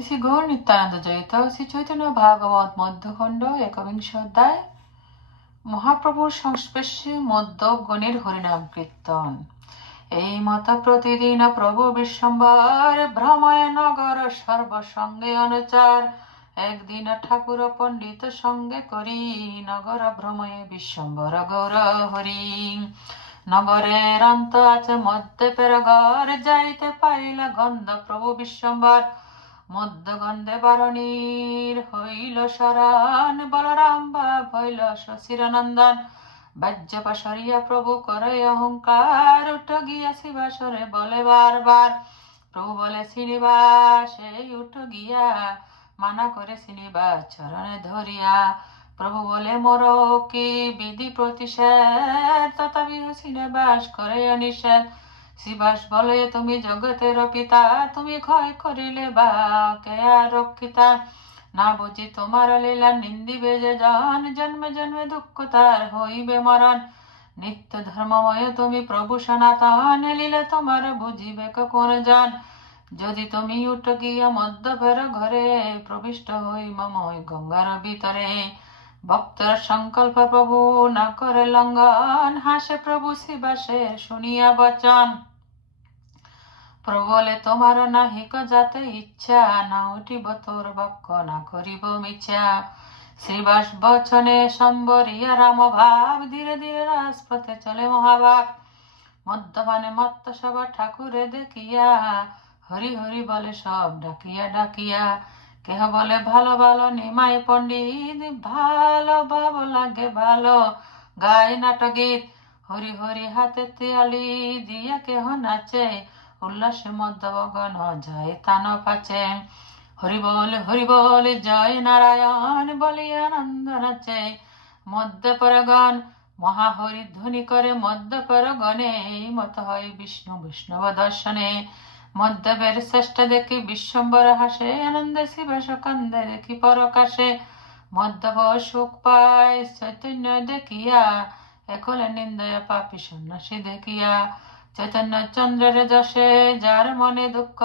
শ্রী শ্রী গৌর নিত্যানন্দ জয়িত শ্রী চৈতন্য ভাগবত মধ্যখণ্ড একবিংশ অধ্যায় মহাপ্রভুর সংস্পর্শে মধ্যগণের হরিনাম কীর্তন। এই মত প্রতিদিন প্রভু বিশ্বম্বর ভ্রময় নগর সর্বসঙ্গে অনুচার। একদিন ঠাকুর পণ্ডিত সঙ্গে করি নগর ভ্রময়ে বিশ্বম্বর গৌর হরি। নগরের অন্ত আছে মধ্যপের ঘর, যাইতে পাইলা গন্ধ প্রভু বিশ্বম্বর। মধ্যগন্ধে বারণীর হইল শরণ, বলরাম বাপ হইল শশিরনন্দন। বাজ্যপা সরিয়া প্রভু করে অহংকার, উঠ গিয়া শিবাসরে বলে বারবার। প্রভু বলে শ্রীনিবাস এই উঠ গিয়া, মানা করে শ্রীনিবাস চরণে ধরিয়া। প্রভু বলে মোর কি বিধি প্রতিষেধ, তথাপি শ্রীনিবাস করে অনিষেধ। শিবাস বলে তুমি জগতের পিতা, তুমি ক্ষয় করিলে বা কে রক্ষিতা। না বুঝি তোমার লীলা নিন্দিবে যে জন, জন্মে জন্মে দুঃখ তার হইবে মরণ। নিত্য ধর্মময় তুমি প্রভু সনাতন, লীলা তোমার বুঝিবে কোন জন। যদি তুমি উঠ গিয়া মধ্যপের ঘরে, প্রবিষ্ট হই মময় গঙ্গার ভিতরে। ভক্তর সংকল্প প্রভু না করে লঙ্ঘন, হাসে প্রভু শিবাসের শুনিয়া বচন। প্রভু বলে তোমার নাহিক যাতে ইচ্ছা, না উঠিব তোর বাক্য না করিব মিছা। শ্রীবাস বচনে সম্বরিয়া রাম ভাব, ধীরে ধীরে রাজপথে চলে মহাভাব। মদ্যপানে মত্ত সভা ঠাকুরে দেখিয়া, হরি হরি বলে সব ডাকিয়া ডাকিয়া। কেহ বলে ভালো ভালো নিমাই পণ্ডিত, ভালো ভাব লাগে ভালো গায় নাটগীত। হরি হরি হাতে তেয়ালি দিয়া কেহ নাচে, উল্লাসে মধ্যমগন যায় তান পাচে। হরি বল জয় নারায়ণ, বলিয়া আনন্দ নাচে মধ্যপরগণ। মহাহরি ধ্বনি করে মধ্যপরগণে, এই মত হয় বিষ্ণু বৈষ্ণব দর্শনে। মধ্যবের শ্রেষ্ঠ দেখি বিশ্বম্বর হাসে, আনন্দে শিবাস কান্দে দেখি পরকাশে। মধ্যব সুখ পায় চৈতন্য দেখিয়া, একলে নিন্দয়া পাপী সন্ন্যাসী দেখিয়া। চৈতন্য চন্দ্রের যশে যার মনে দুঃখ,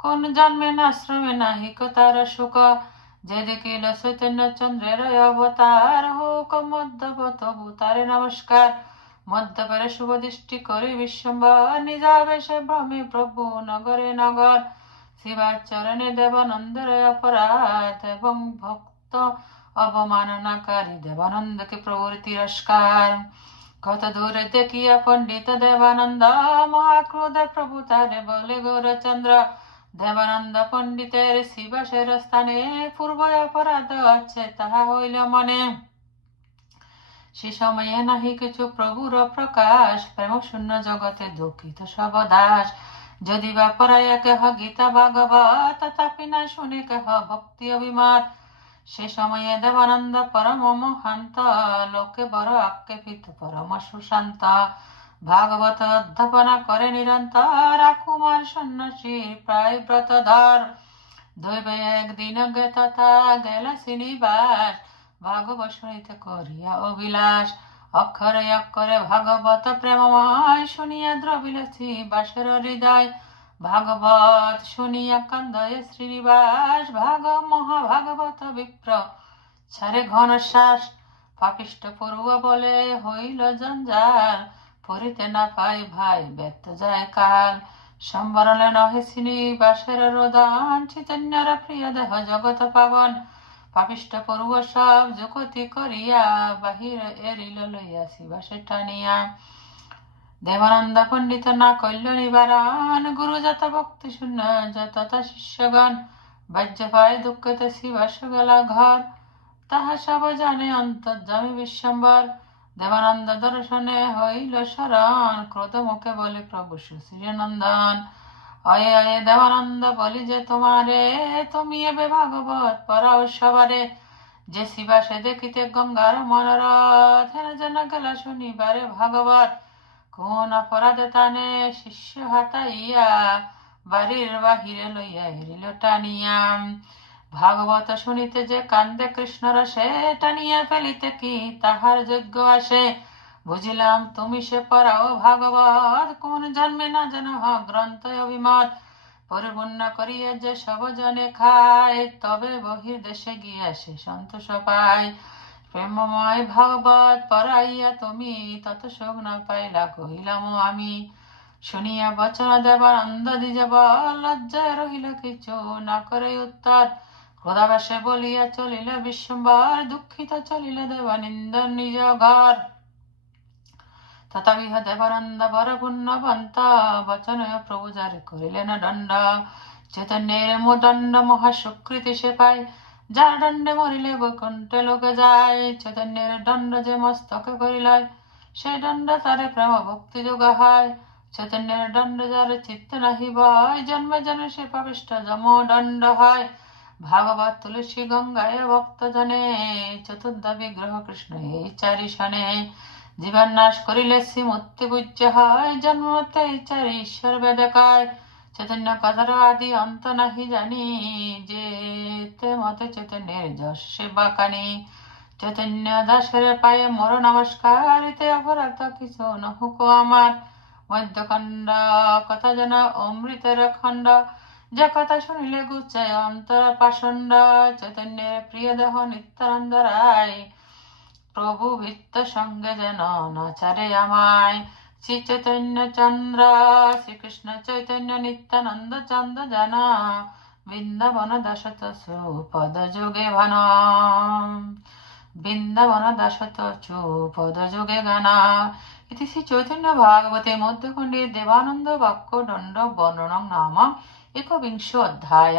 কোন জন্মে আশ্রমে নাহিক তার সুখ। যে দেখিল চৈতন্য চন্দ্রের অবতার, হোক মধ্যপ তবু তারে নমস্কার। মধ্যপরে শুভ দৃষ্টি করে বিশ্বম্বর, নিজাবেশে ভ্রমে প্রভু নগরে নগর। শিবার চরণে দেবানন্দের অপরাধ, এবং ভক্ত অবমাননাকারী দেবানন্দকে প্রভুর তিরস্কার। কত দূরে দেখিয়া পণ্ডিত দেবানন্দ, মহাক্রোধে প্রভু তারে বলে গৌরচন্দ্র। দেবানন্দ পণ্ডিতের শিবাসের স্থানে, পূর্ব অপরাধ আছে তাহা হইল মনে। সে সময়ে নাহি কিছু প্রভুর প্রকাশ, প্রেম শূন্য জগতে দুঃখিত সব দাস। যদি বা পড়াইয়া কেহ গীতা ভাগবত, তথাপি না শুনে কেহ ভক্তি অভিমত। সে সময়ে দেবানন্দ পরম মহান্ত, লোকে বড় আক্ষেপিত পরম সুশান্ত। ভাগবত অধ্যাপনা করে নিরন্তর, কুমার সন্ন্যাসীর প্রায় ব্রতধর। দৈবে একদিন গে তথা গেল শ্রীনিবাস, ভাগবত শুনিতে করিয়া অভিলাষ। অক্ষরে অক্ষরে ভাগবত প্রেমময়, শুনিয়া দ্রবিল শ্রীবাসের হৃদয়। ভাগবত শুনিয়া কান্দয়ে শ্রীনিবাস, মহাভাগবত বিপ্র ছাড়ে ঘন শ্বাস। পাপিষ্ঠ পড়ুয়া বলে হইল জঞ্জাল, পড়িতে না পাই ভাই ব্যর্থ যায় কাল। সম্বরণে নহে শ্রীনিবাসের রোদন, চৈতন্যর প্রিয় দেহ জগৎ পাবন। পাপিষ্ঠ পড়ুয়া সব যুগতি করিয়া, বাহির এরিল লইয়া শিবাসে টানিয়া। দেবানন্দ পণ্ডিত না কইল নিবারণ, গুরু যত ভক্তি শূন্য যত শিষ্যগণ। বাহ্য পায় দুঃখতে শিবাস গেল ঘর, তাহা সব জানে অন্তর্যামী বিশ্বম্বর। দেবানন্দ দর্শনে হইল শরণ, ক্রোধ মুখে বলে প্রভু সুশ্রীনন্দন। অয়ে অয়ে দেবানন্দ বলি যে তোমারে, তুমি এবে ভাগবত পড়াও সবারে। যে শিবাসে দেখিতে গঙ্গার মনোরথ, হেন যেন গেল শুনিবারে ভাগবত। কোন অপরাধে তানে শিষ্য হাতাইয়া, বাড়ির বাহিরে লইয়া হেরিল টানিয়া। ভাগবত শুনিতে যে কান্দে কৃষ্ণ রসে, টানিয়া ফেলিতে কি তাহার যোগ্য আসে। বুঝিলাম তুমি সে পড়াও ভাগবত, কোন জন্মে না যেন গ্রন্থ অভিমত। পরিপূর্ণ করিয়া যে সব জনে খায়, তবে বহির্দেশে গিয়া সে সন্তোষ পায়। প্রেমময় ভাগবত পড়াইয়া তুমি তত শোক না পাইলা, কহিলাম আমি। শুনিয়া বচন দেবানন্দ দ্বিজ লজ্জায় রহিল কিছু না করে উত্তর। ক্রোধাবেশে বলিয়া চলিল বিশ্বম্বর, দুঃখিত চলিল দেবানন্দ নিজ ঘর। তথাবিহ দেবানন্দ বর পুণ্যবন্ত, বচন প্রভু জারি করিলেন দণ্ড। চৈতন্যের দণ্ড মহাসুকৃতি সে পায়, যার দণ্ডে মরিলে বৈকুণ্ঠে লোকে যায়। চৈতন্যের দণ্ড যে মস্তকে করিলয়, সেই দণ্ড তারে প্রেম ভক্তি যোগ হয়। চৈতন্যের দণ্ড যার চিত্ত নাহি বয়, জন্মে জন্মে সে পাপিষ্ঠ যম দণ্ড হয়। ভাগবত তুলসী গঙ্গায় ভক্ত জনে, চতুর্থ বিগ্রহ কৃষ্ণ এই চারি শনে। জীবন নাশ করিলে শ্রীমূর্তি পূজ্য হয়, জন্মতে চারি ঈশ্বর বেদকায়। চৈতন্য কথার আদি অন্ত নাহি জানি, যে তে মতে চৈতন্যের যশ সেবা কানি। চৈতন্য দাসের পায়ে মর নমস্কার, এতে অপরাধ কিছু নহুক আমার। মধ্যখণ্ড কথা যেন অমৃতের খণ্ড, যে কথা শুনিলে গুচায় অন্তর পাষণ্ড। চৈতন্যের প্রিয় দেহ নিত্যানন্দ রায়, প্রভু ভিত্ত সঙ্গে যেন নাচারে আমায়। শ্রী চৈতন্য চন্দ্র শ্রীকৃষ্ণ চৈতন্য নিত্যানন্দ চন্দ জানা, বৃন্দাবন দাসত সুপদ যোগে ভান। বৃন্দাবন দাসত চুপদ যোগে গানা। ইতি শ্রী চৈতন্য ভাগবতে মধ্যখণ্ডে দেবানন্দ বাক্য দণ্ড বর্ণনং নাম একবিংশ অধ্যায়।